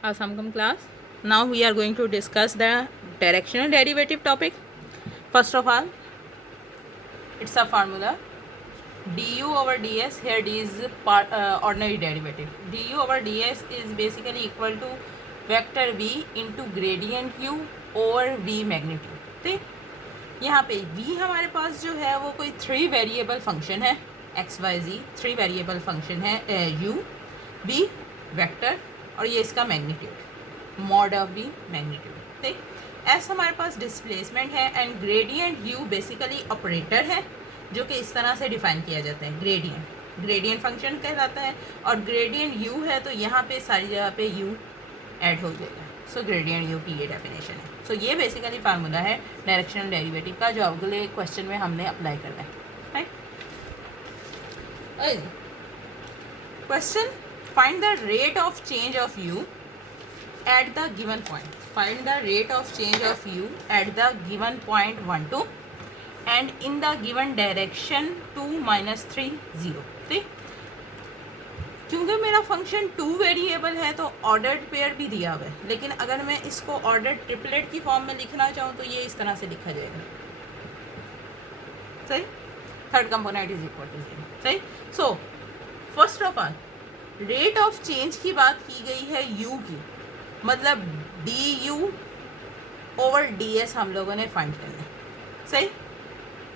Assalamualaikum class. Now we are going to discuss the directional derivative topic. First of all, it's a formula du over ds. Here d is ordinary derivative. Du over ds is basically equal to vector v into gradient u over v magnitude. ठीक, यहाँ पे v हमारे पास जो है वो कोई 3 variable function है, x y z 3 variable function है, u v वेक्टर और ये इसका magnitude mod of v magnitude. ठीक, एस हमारे पास डिस्प्लेसमेंट है and gradient u basically operator है जो कि इस तरह से डिफाइन किया जाता है, ग्रेडियंट फंक्शन कहलाता है और ग्रेडियंट यू है तो यहाँ पे सारी जगह पे यू ऐड हो जाएगा। सो ग्रेडियंट यू की ये डेफिनेशन है। सो ये बेसिकली फार्मूला है डायरेक्शनल डेरिवेटिव का जो अगले क्वेश्चन में हमने अप्लाई करना है। Question, find the rate of change of u at the given point. Find the rate of change of u at the given point 1 2 and in the given direction 2 -3 0. ठीक, क्योंकि मेरा फंक्शन 2 वेरिएबल है तो ordered pair भी दिया हुआ है, लेकिन अगर मैं इसको ऑर्डर्ड ट्रिपलेट की फॉर्म में लिखना चाहूँ तो ये इस तरह से लिखा जाएगा। सही, third component is equal to 0। सही, so first of all rate of change की बात की गई है u की, मतलब d u over d s हम लोगों ने फाइंड करना है। सही,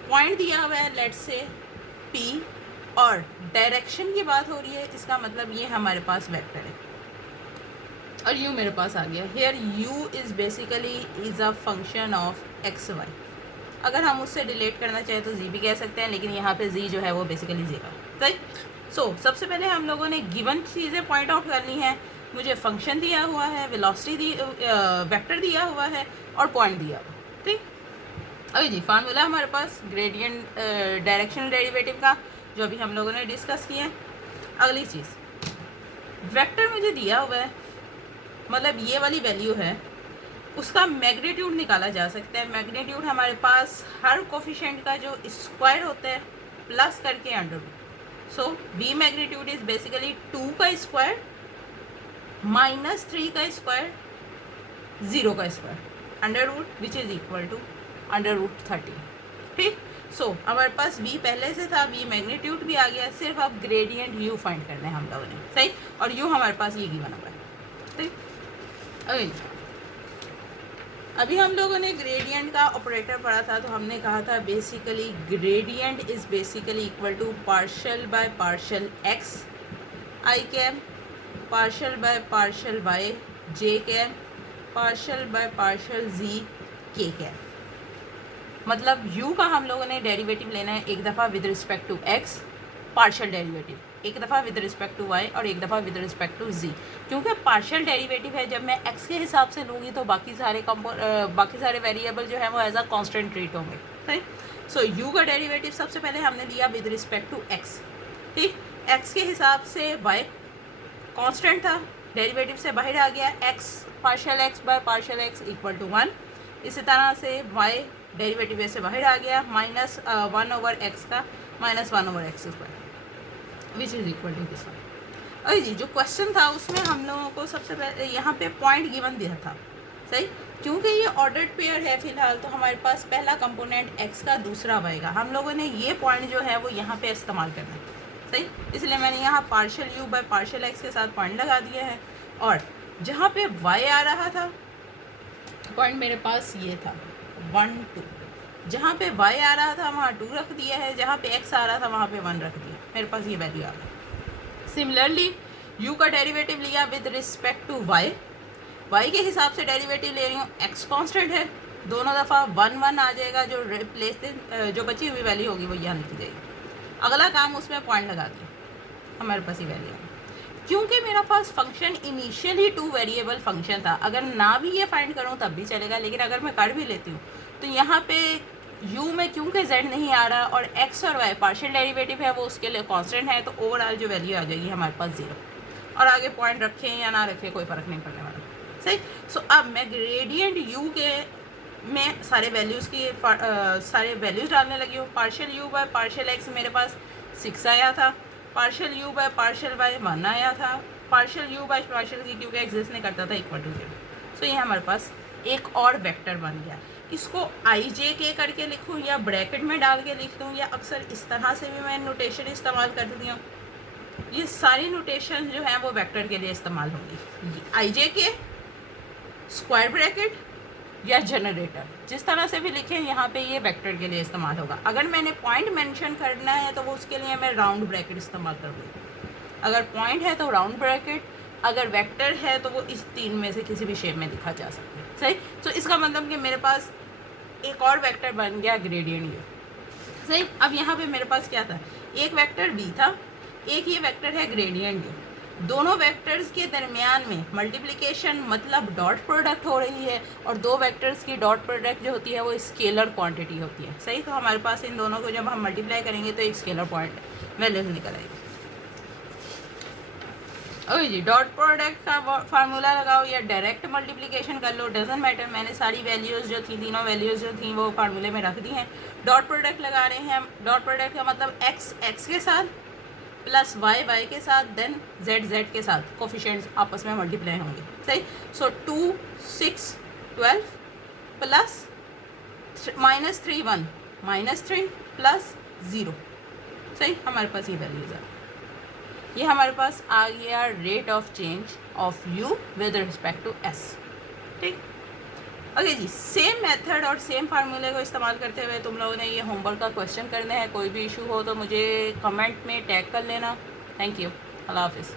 पॉइंट दिया हुआ है लेट्स से p और डायरेक्शन की बात हो रही है, इसका मतलब ये हमारे पास वेक्टर है और u मेरे पास आ गया। Here u is basically is a function of x y. अगर हम उससे डिलीट करना चाहें तो z भी कह सकते हैं, लेकिन यहाँ पे z जो है वो बेसिकली 0। सही, सो सबसे पहले हम लोगों ने गिवन चीज़ें पॉइंट आउट करनी है। मुझे फंक्शन दिया हुआ है, वेलोसिटी वेक्टर दिया हुआ है और पॉइंट दिया हुआ। ठीक, अभी जी फार्मूला हमारे पास ग्रेडियंट डायरेक्शनल डेरिवेटिव का जो अभी हम लोगों ने डिस्कस किया है। अगली चीज़, वेक्टर मुझे दिया हुआ है, मतलब ये वाली वैल्यू है, उसका मैग्नीट्यूड निकाला जा सकता है। मैग्नीट्यूड हमारे पास हर कोफिशिएंट का जो स्क्वायर होता है प्लस करके under root. So v magnitude is basically 2 का स्क्वायर -3 का स्क्वायर 0 का square under root which is equal to under root 30। ठीक, सो हमारे पास v पहले से था, v मैग्नीट्यूड भी आ गया, सिर्फ अब ग्रेडियंट u फाइंड करना है हम लोगों ने। सही, और u हमारे पास ये गिवन हुआ है। ठीक, अभी हम लोगों ने ग्रेडियंट का ऑपरेटर पढ़ा था तो हमने कहा था basically gradient is basically equal to partial by partial x i cam, partial by partial y j cam, partial by partial g k cam. मतलब u का हम लोगों ने डेरिवेटिव लेना है एक दफ़ा with respect to x partial derivative, एक दफ़ा विद रिस्पेक्ट टू y और एक दफ़ा विद रिस्पेक्ट टू z। क्योंकि पार्शियल डेरिवेटिव है, जब मैं x के हिसाब से लूँगी तो बाकी सारे वेरिएबल जो है वो एज अ कांस्टेंट ट्रीट होंगे। सही, सो u का डेरिवेटिव सबसे पहले हमने लिया विद रिस्पेक्ट टू x। ठीक, x के हिसाब से y कांस्टेंट था, डेरिवेटिव से बाहर आ गया, x partial x by partial x equal to 1। इसी तरह से y डेरिवेटिव से बाहर आ गया, -1 ओवर x का -1 over x square which is equal to this one. अरे जी, जो क्वेश्चन था उसमें हम लोगों को सबसे पहले यहाँ पे पॉइंट गिवन दिया था। सही, क्योंकि ये ऑर्डर्ड पेयर है फिलहाल तो हमारे पास पहला कंपोनेंट x का, दूसरा y का, हम लोगों ने ये पॉइंट जो है वो यहाँ पे इस्तेमाल करना है। सही, इसलिए मैंने यहाँ partial u by partial x के साथ पॉइंट लगा दिया है और जहाँ पे y आ रहा था पॉइंट मेरे पास ये था 1 2, जहाँ पे y आ रहा था वहाँ 2 रख दिया है, जहाँ पे x आ रहा था वहाँ पे 1 रख दिया, मेरे पास ये वैल्यू आ गई। सिमिलरली u का डेरिवेटिव लिया विद रिस्पेक्ट टू y के हिसाब से डेरिवेटिव ले रही हूँ, x कांस्टेंट है, दोनों दफ़ा 1 1 आ जाएगा, जो बची हुई वैल्यू होगी वो यहाँ लिखी जाएगी। अगला काम उसमें पॉइंट लगा दिया, हमारे पास ये वैल्यू है। क्योंकि मेरा पास फंक्शन इनिशियली 2 वेरिएबल फंक्शन था, अगर ना भी ये फाइंड करूँ तब भी चलेगा, लेकिन अगर मैं कर भी लेती हूँ तो यहाँ पे u में क्योंकि z नहीं आ रहा और x और y पार्शियल डेरिवेटिव है वो उसके लिए कांस्टेंट है, तो ओवरऑल जो वैल्यू आ जाएगी हमारे पास 0। और आगे पॉइंट रखें या ना रखें कोई फ़र्क नहीं पड़ने वाला। सही, सो अब मैं ग्रेडियंट u के में सारे वैल्यूज़ डालने लगी हूँ। Partial u by partial x मेरे पास 6 आया था, partial u by partial y 1 आया था, partial u by partial v क्योंकि एग्जिस्ट नहीं करता था इक्वल टू 0। सो ये हमारे पास एक और वेक्टर बन गया। इसको आई जे के करके लिखूँ या ब्रैकेट में डाल के लिख दूँ या अक्सर इस तरह से भी मैं नोटेशन इस्तेमाल करती हूँ। ये सारी नोटेशन जो है वो वेक्टर के लिए इस्तेमाल होंगी। आई जे के, स्क्वायर ब्रैकेट या जनरेटर, जिस तरह से भी लिखें यहाँ पे ये वेक्टर के लिए इस्तेमाल होगा। अगर मैंने पॉइंट मेंशन करना है तो वो उसके लिए मैं राउंड ब्रैकेट इस्तेमाल करूँगी। अगर पॉइंट है तो राउंड ब्रैकेट, अगर वेक्टर है तो वो इस तीन में से किसी भी शेप में लिखा जा सकता है। सही। तो इसका मतलब कि मेरे पास एक और वेक्टर बन गया ग्रेडियंट यू। सही। अब यहाँ पे मेरे पास क्या था, एक वेक्टर बी था, एक ये वेक्टर है ग्रेडियंट यू। दोनों वेक्टर्स के दरमियान में मल्टीप्लिकेशन मतलब डॉट प्रोडक्ट हो रही है, और दो वेक्टर्स की डॉट प्रोडक्ट जो होती है वो स्केलर क्वांटिटी होती है। सही। तो हमारे पास इन दोनों को जब हम मल्टीप्लाई करेंगे तो एक स्केलर पॉइंट वैल्यूज निकल आएगी। ओके जी, डॉट प्रोडक्ट का फार्मूला लगाओ या डायरेक्ट मल्टीप्लिकेशन कर लो, डजेंट मैटर। मैंने सारी वैल्यूज़ जो थी, तीनों वैल्यूज़ जो थी वो फार्मूले में रख दी हैं। डॉट प्रोडक्ट लगा रहे हैं हम। डॉट प्रोडक्ट का मतलब एक्स एक्स के साथ प्लस वाई वाई के साथ देन जेड जेड के साथ कोफिशिएंट्स आपस में मल्टीप्लाई होंगे। सही। सो 2 6 12 प्लस -3 1 -3 प्लस 0। सही। हमारे पास ये वैल्यूज है। ये हमारे पास आ गया rate of change of u with respect to s. ठीक। ओके जी, सेम मेथड और सेम फार्मूले को इस्तेमाल करते हुए तुम लोगों ने ये होमवर्क का क्वेश्चन करना है। कोई भी इशू हो तो मुझे कमेंट में टैग कर लेना। Thank you. अल्लाह हाफिज़।